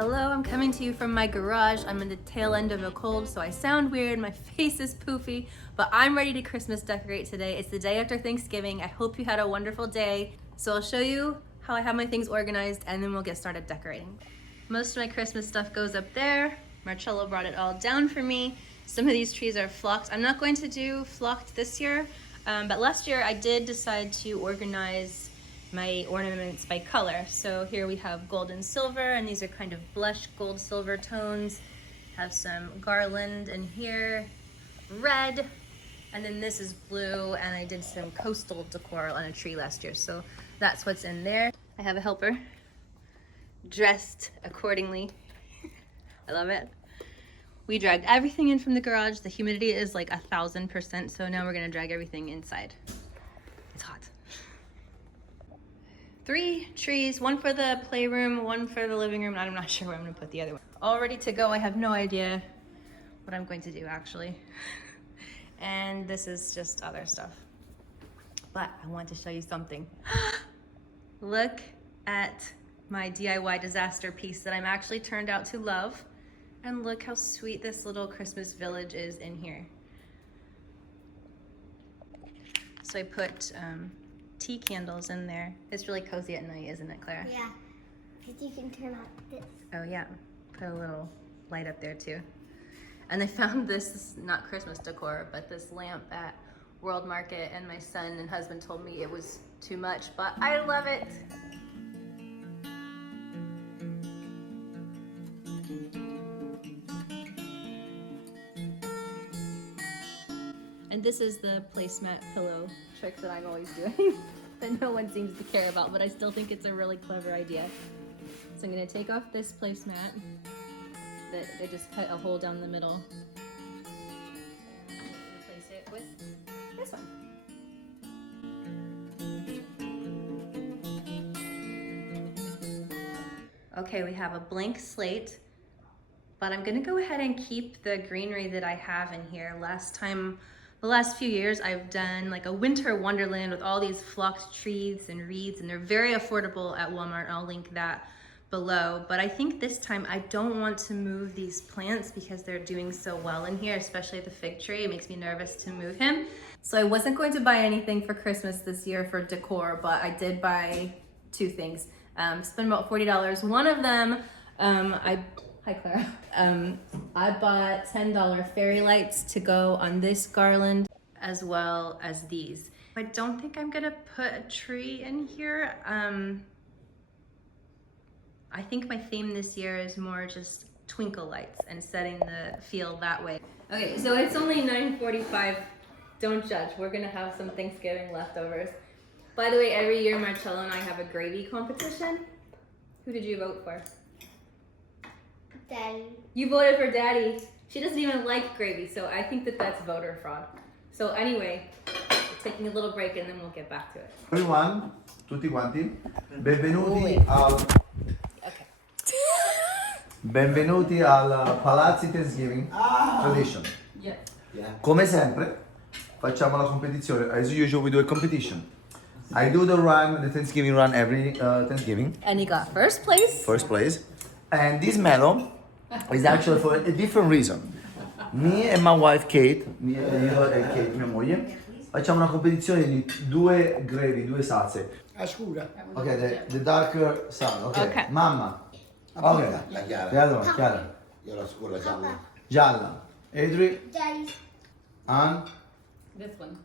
Hello, I'm coming to you from my garage. I'm in the tail end of a cold, so I sound weird, my face is poofy, but I'm ready to Christmas decorate today. It's the day after Thanksgiving. I hope you had a wonderful day. So I'll show you how I have my things organized and then we'll get started decorating. Most of my Christmas stuff goes up there. Marcello brought it all down for me. Some of these trees are flocked. I'm not going to do flocked this year, but last year I did decide to organize my ornaments by color. So here we have gold and silver, and these are kind of blush gold silver tones. Have some garland in here, red, and then this is blue, and I did some coastal decor on a tree last year, so that's what's in there. I have a helper dressed accordingly. I love it. We dragged everything in from the garage. The humidity is like 1000%, so now we're gonna drag everything inside. It's hot. 3 trees, one for the playroom, one for the living room, and I'm not sure where I'm gonna put the other one. All ready to go. I have no idea what I'm going to do actually. And this is just other stuff. But I want to show you something. Look at my DIY disaster piece that I'm actually turned out to love. And look how sweet this little Christmas village is in here. So I put tea candles in there. It's really cozy at night, isn't it, Clara? Yeah, because you can turn on this. Oh yeah, put a little light up there too. And I found this, not Christmas decor, but this lamp at World Market, and my son and husband told me it was too much, but I love it. And this is the placemat pillow trick that I'm always doing that no one seems to care about, but I still think it's a really clever idea. So I'm gonna take off this placemat that I just cut a hole down the middle. And replace it with this one. Okay, we have a blank slate, but I'm gonna go ahead and keep the greenery that I have in here. The last few years, I've done like a winter wonderland with all these flocked trees and reeds, and they're very affordable at Walmart. I'll link that below. But I think this time I don't want to move these plants because they're doing so well in here, especially the fig tree. It makes me nervous to move him. So I wasn't going to buy anything for Christmas this year for decor, but I did buy 2 things. Spent about $40. One of them, hi Clara. I bought $10 fairy lights to go on this garland as well as these. I don't think I'm gonna put a tree in here. I think my theme this year is more just twinkle lights and setting the feel that way. Okay, so it's only 9:45. Don't judge, we're gonna have some Thanksgiving leftovers. By the way, every year Marcello and I have a gravy competition. Who did you vote for? Daddy. You voted for Daddy. She doesn't even like gravy, so I think that that's voter fraud. So anyway, we're taking a little break and then we'll get back to it. Everyone, tutti quanti, benvenuti al Okay. benvenuti al Palazzi Thanksgiving Tradition. Yes. Come sempre, facciamo la competizione. As usual, we do a competition. I do the Thanksgiving run every Thanksgiving. And you got first place. First place. And this medal is actually for a different reason. Me and my wife Kate, io e Kate, mia moglie, facciamo una competizione di 2 gravy, 2 salse. A scura. Ok, the darker side. Ok. Okay. Mamma. La Ok. chiara. Chiara. Io la scura gialla. Gialla. Adri. Daddy. Ann. This one.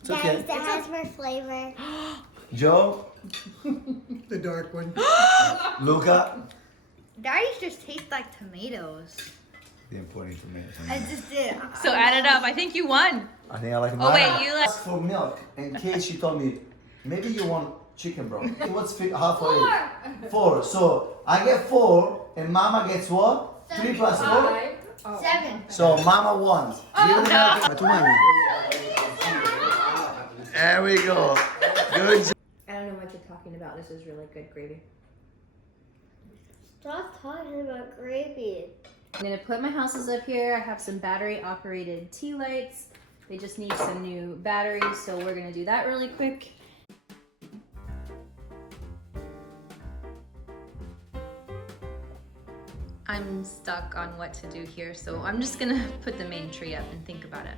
It's okay. Daddy, that has more flavor. Joe. The dark one. Luca. Daddy's just taste like tomatoes. The important information. I just did. So add it up. I think you won. I think I like Oh wait, you like. asked for milk, and Kate, she told me, maybe you want chicken broth. It was half for it. 4. So I get 4, and Mama gets what? 3 plus 4. 7. So Mama won. Give her the milk. Ma tu mami. There we go. Good job. I don't know what you're talking about. This is really good gravy. Stop talking about gravy. I'm gonna put my houses up here. I have some battery operated tea lights. They just need some new batteries, so we're gonna do that really quick. I'm stuck on what to do here, so I'm just gonna put the main tree up and think about it.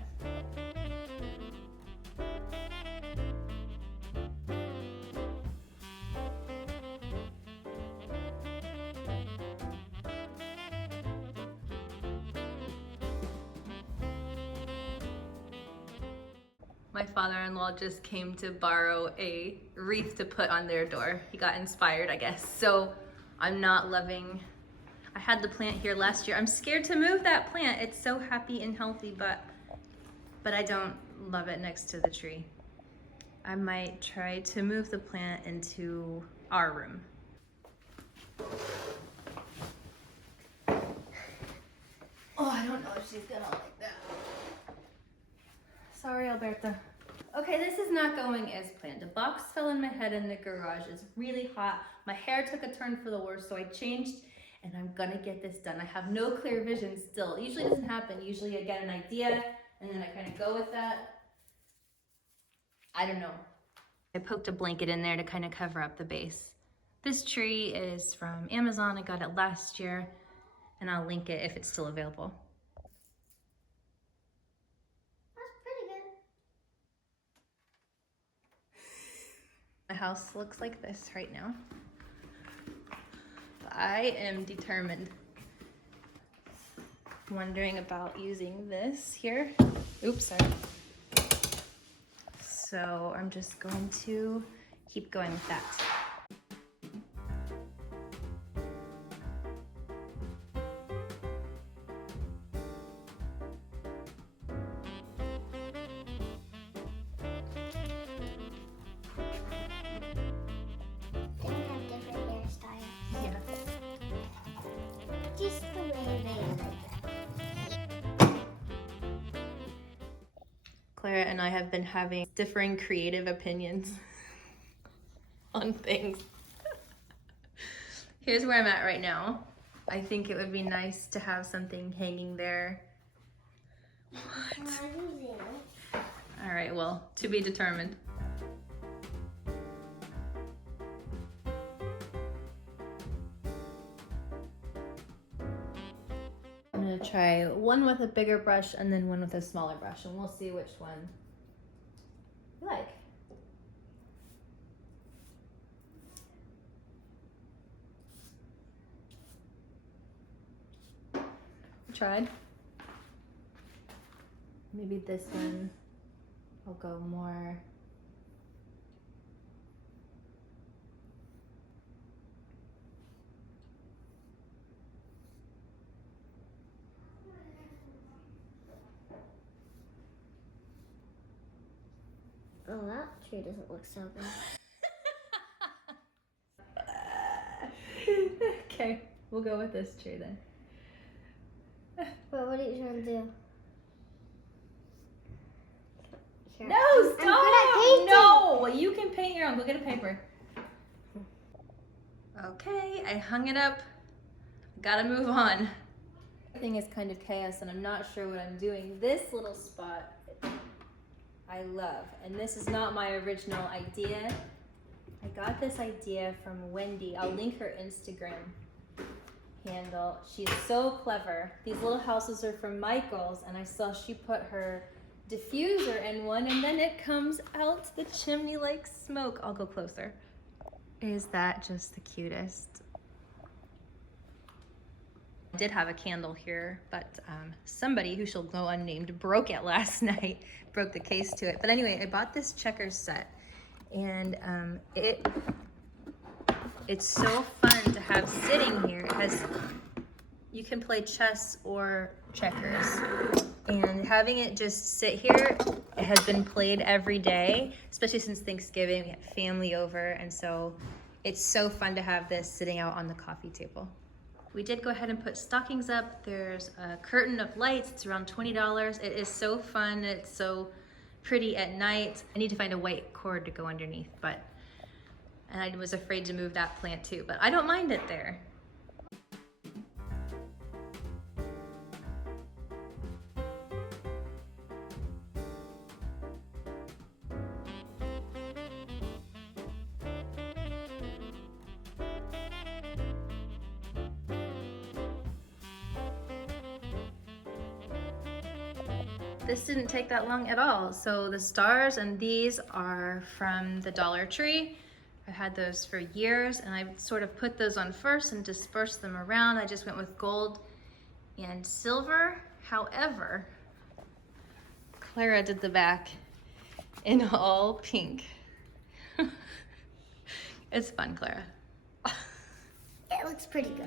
My father-in-law just came to borrow a wreath to put on their door. He got inspired, I guess. So I'm not loving, I had the plant here last year. I'm scared to move that plant. It's so happy and healthy, but I don't love it next to the tree. I might try to move the plant into our room. Oh, I don't know if she's gonna like that. Sorry, Alberta. Okay, this is not going as planned. The box fell in my head in the garage. It's really hot. My hair took a turn for the worse, so I changed, and I'm gonna get this done. I have no clear vision still. It usually doesn't happen. Usually I get an idea, and then I kind of go with that. I don't know. I poked a blanket in there to kind of cover up the base. This tree is from Amazon. I got it last year, and I'll link it if it's still available. My house looks like this right now. I am determined. Wondering about using this here. Oops, sorry. So I'm just going to keep going with that. They have different hairstyles. Yeah. Just the way they are. Clara and I have been having differing creative opinions on things. Here's where I'm at right now. I think it would be nice to have something hanging there. What? All right, well, to be determined. I'm gonna try one with a bigger brush and then one with a smaller brush, and we'll see which one you like. Tried. Maybe this one will go more. Oh, that tree doesn't look so good. Okay, we'll go with this tree then. But what are you trying to do? Here. No, I'm stop! good at painting. No, you can paint your own. Go get a paper. Okay, I hung it up. Gotta move on. Everything is kind of chaos and I'm not sure what I'm doing. This little spot I love, and this is not my original idea. I got this idea from Wendy. I'll link her Instagram handle. She's so clever. These little houses are from Michael's, and I saw she put her diffuser in one, and then it comes out the chimney like smoke. I'll go closer. Is that just the cutest? I did have a candle here, but somebody who shall go unnamed broke it last night, broke the case to it. But anyway, I bought this checkers set, and it's so fun to have sitting here. It has, you can play chess or checkers, and having it just sit here, it has been played every day, especially since Thanksgiving. We had family over, and so it's so fun to have this sitting out on the coffee table. We did go ahead and put stockings up. There's a curtain of lights. It's around $20. It is so fun. It's so pretty at night. I need to find a white cord to go underneath, and I was afraid to move that plant too, but I don't mind it there. this didn't take that long at all. So the stars and these are from the Dollar Tree. I've had those for years and I sort of put those on first and dispersed them around. I just went with gold and silver. However, Clara did the back in all pink. It's fun, Clara. It looks pretty good.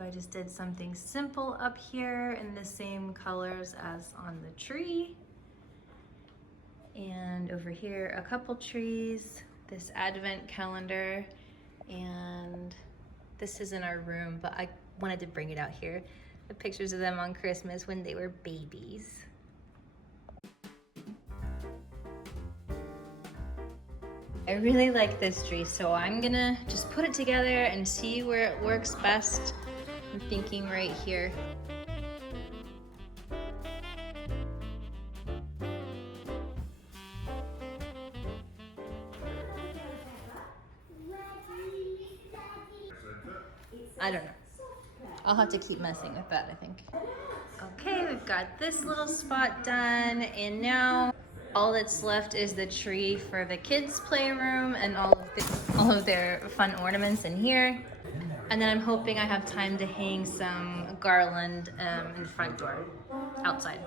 I just did something simple up here in the same colors as on the tree. And over here, a couple trees, this advent calendar, and this is in our room, but I wanted to bring it out here. The pictures of them on Christmas when they were babies. I really like this tree, so I'm gonna just put it together and see where it works best. I'm thinking right here. I don't know. I'll have to keep messing with that, I think. Okay, we've got this little spot done, and now all that's left is the tree for the kids' playroom and all of their fun ornaments in here. And then I'm hoping I have time to hang some garland in the front door, outside.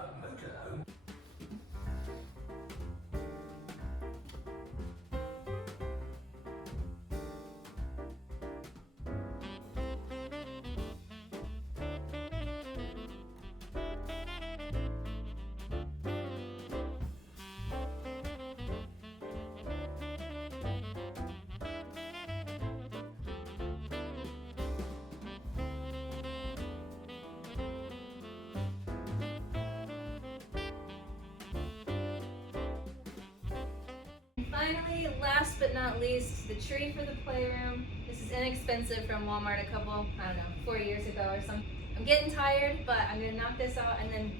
Finally, last but not least, the tree for the playroom. This is inexpensive from Walmart a couple, I don't know, 4 years ago or something. I'm getting tired, but I'm gonna knock this out, and then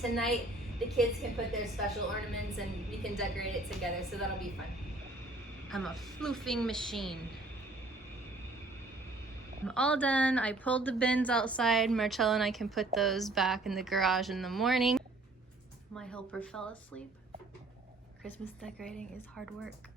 tonight the kids can put their special ornaments and we can decorate it together, so that'll be fun. I'm a floofing machine. I'm all done. I pulled the bins outside. Marcello and I can put those back in the garage in the morning. My helper fell asleep. Christmas decorating is hard work.